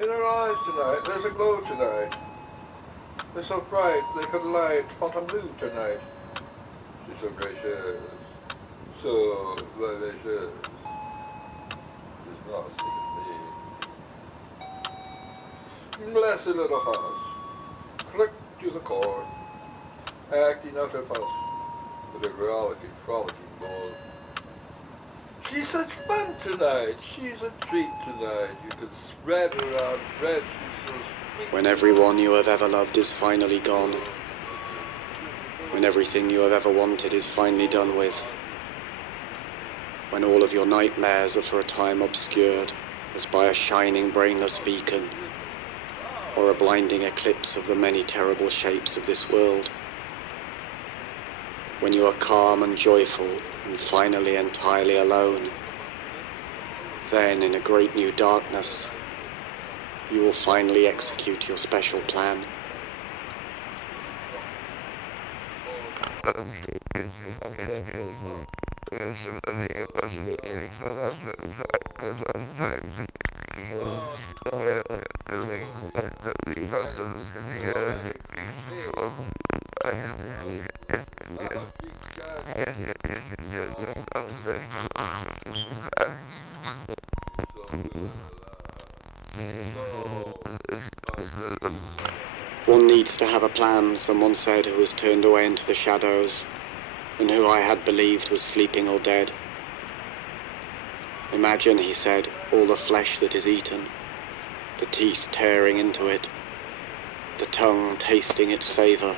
In her eyes tonight, there's a glow tonight. They're so bright, they could light Fontainebleau tonight. She's so gracious, so vivacious. She's not secretly. Blessed little house, click to the core, acting out her fuss with a frolicking ball. She's such fun tonight, she's a treat tonight. You could spread her out, bread, she's so sweet. When everyone you have ever loved is finally gone, when everything you have ever wanted is finally done with, when all of your nightmares are for a time obscured as by a shining brainless beacon, or a blinding eclipse of the many terrible shapes of this world, when you are calm and joyful and finally entirely alone, then in a great new darkness, you will finally execute your special plan. One needs to have a plan, someone said, who was turned away into the shadows, and who I had believed was sleeping or dead. Imagine, he said, all the flesh that is eaten, the teeth tearing into it, the tongue tasting its savour,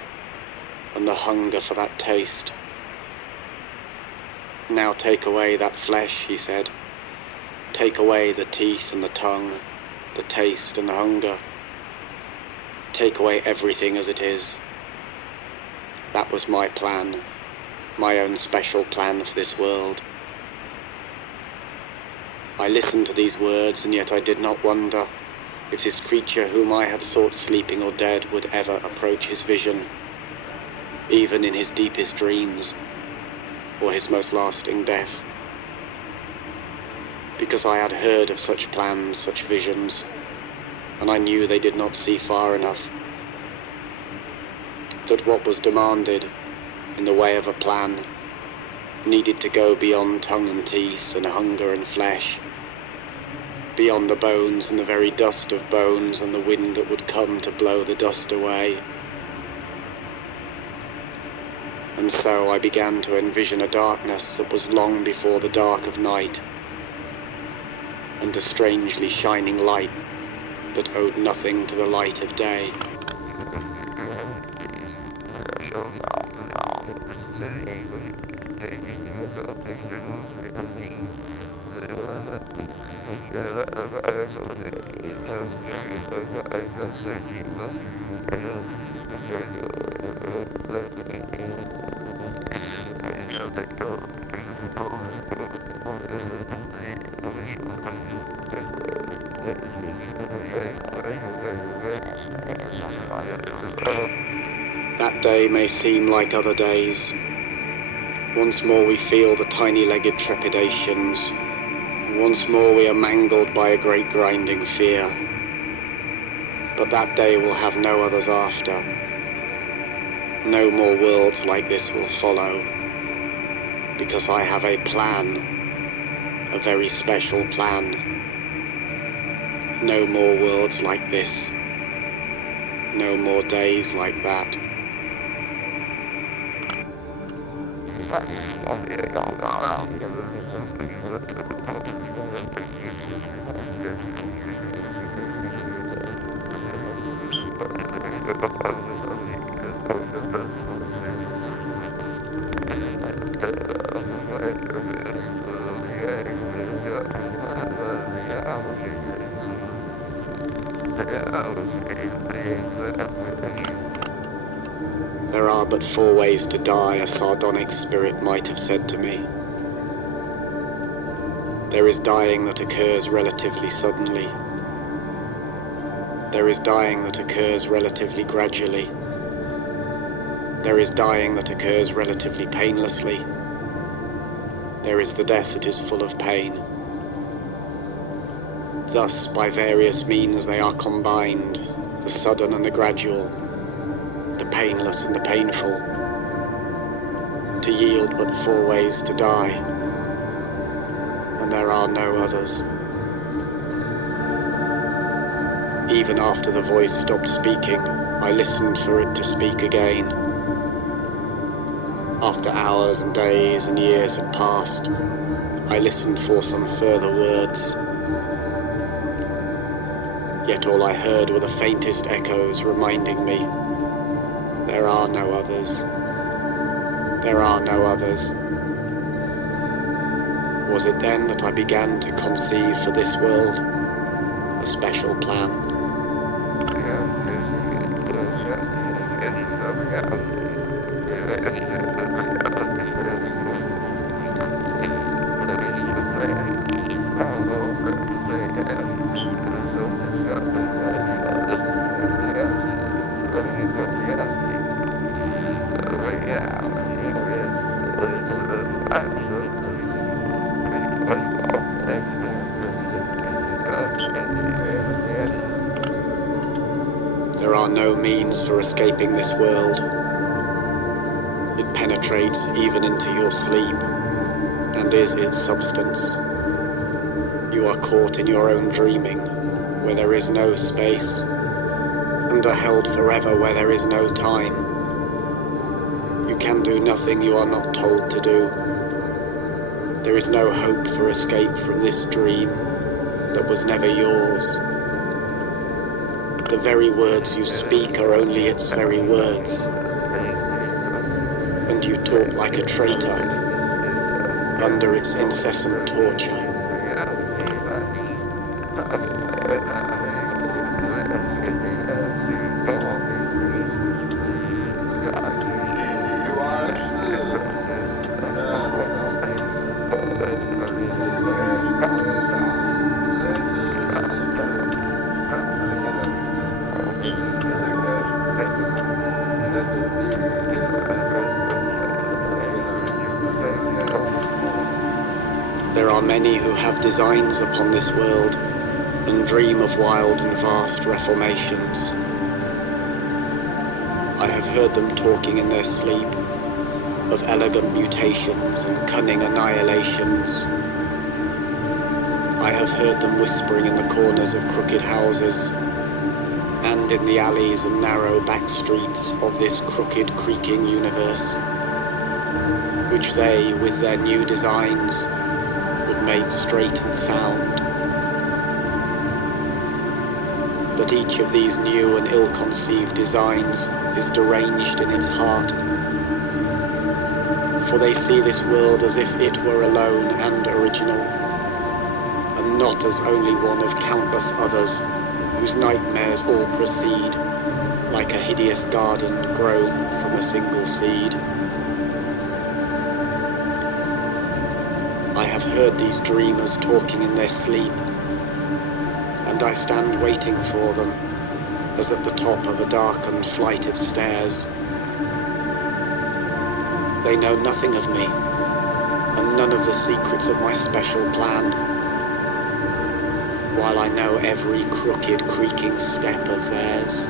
and the hunger for that taste. Now take away that flesh, he said. Take away the teeth and the tongue, the taste and the hunger. Take away everything as it is. That was my plan, my own special plan for this world. I listened to these words, and yet I did not wonder if this creature whom I had thought sleeping or dead would ever approach his vision, even in his deepest dreams, or his most lasting death. Because I had heard of such plans, such visions, and I knew they did not see far enough. That what was demanded in the way of a plan needed to go beyond tongue and teeth and hunger and flesh, beyond the bones and the very dust of bones and the wind that would come to blow the dust away. And so I began to envision a darkness that was long before the dark of night, and a strangely shining light that owed nothing to the light of day. That day may seem like other days. Once more we feel the tiny-legged trepidations. Once more we are mangled by a great grinding fear. But that day will have no others after. No more worlds like this will follow. Because I have a plan, a very special plan. No more worlds like this. No more days like that. There are but 4 ways to die, a sardonic spirit might have said to me. There is dying that occurs relatively suddenly. There is dying that occurs relatively gradually. There is dying that occurs relatively painlessly. There is the death that is full of pain. Thus, by various means they are combined, the sudden and the gradual, the painless and the painful, to yield but 4 ways to die, and there are no others. Even after the voice stopped speaking, I listened for it to speak again. After hours and days and years had passed, I listened for some further words. Yet all I heard were the faintest echoes reminding me, there are no others. There are no others. Was it then that I began to conceive for this world a special plan? There are no means for escaping this world. It penetrates even into your sleep, and is its substance. You are caught in your own dreaming, where there is no space, and are held forever where there is no time. You can do nothing you are not told to do. There is no hope for escape from this dream that was never yours. The very words you speak are only its very words, and you talk like a traitor under its incessant torture. There are many who have designs upon this world and dream of wild and vast reformations. I have heard them talking in their sleep of elegant mutations and cunning annihilations. I have heard them whispering in the corners of crooked houses and in the alleys and narrow back streets of this crooked, creaking universe, which they, with their new designs, would make straight and sound. But each of these new and ill-conceived designs is deranged in its heart, for they see this world as if it were alone and original, and not as only one of countless others whose nightmares all proceed, like a hideous garden grown from a single seed. I have heard these dreamers talking in their sleep, and I stand waiting for them, as at the top of a darkened flight of stairs. They know nothing of me, and none of the secrets of my special plan, while I know every crooked, creaking step of theirs.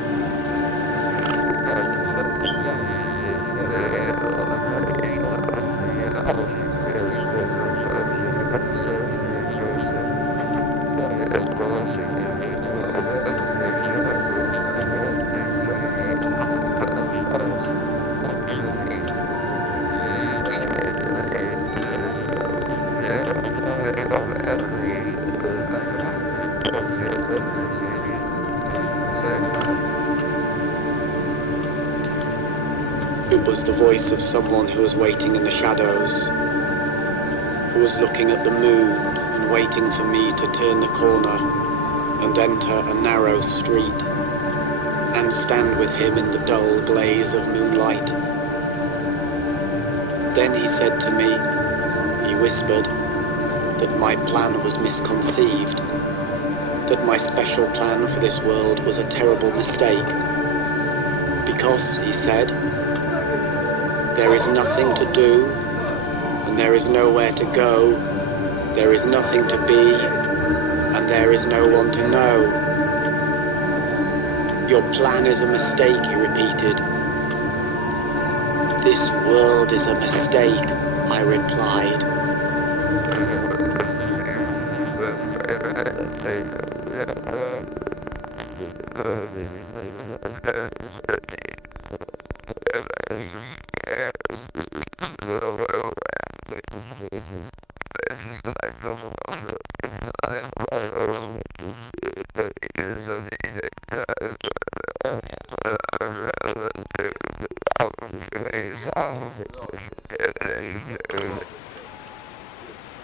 It was the voice of someone who was waiting in the shadows, who was looking at the moon and waiting for me to turn the corner and enter a narrow street and stand with him in the dull glaze of moonlight. Then he said to me, he whispered, that my plan was misconceived, that my special plan for this world was a terrible mistake, because, he said, there is nothing to do, and there is nowhere to go, there is nothing to be, and and there is no one to know. Your plan is a mistake, he repeated. This world is a mistake, I replied.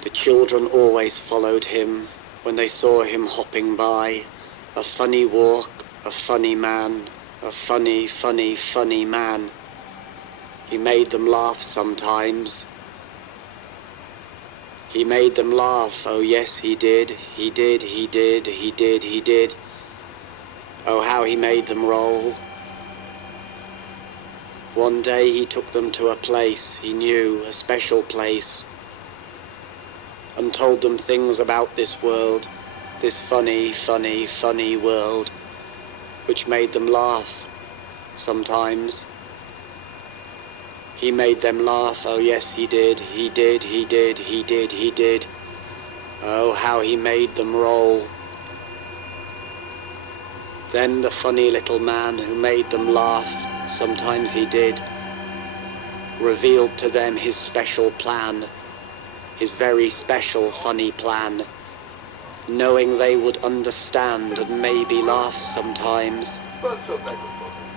The children always followed him when they saw him hopping by. A funny walk, a funny man, a funny, funny, funny man. He made them laugh sometimes. He made them laugh, oh yes he did, he did, he did, he did, he did. Oh how he made them roll. One day he took them to a place he knew, a special place, and told them things about this world, this funny, funny, funny world, which made them laugh sometimes. He made them laugh, oh yes he did, he did, he did, he did, he did. Oh how he made them roll. Then the funny little man who made them laugh, sometimes he did, revealed to them his special plan, his very special funny plan, knowing they would understand and maybe laugh sometimes. But so back and forth.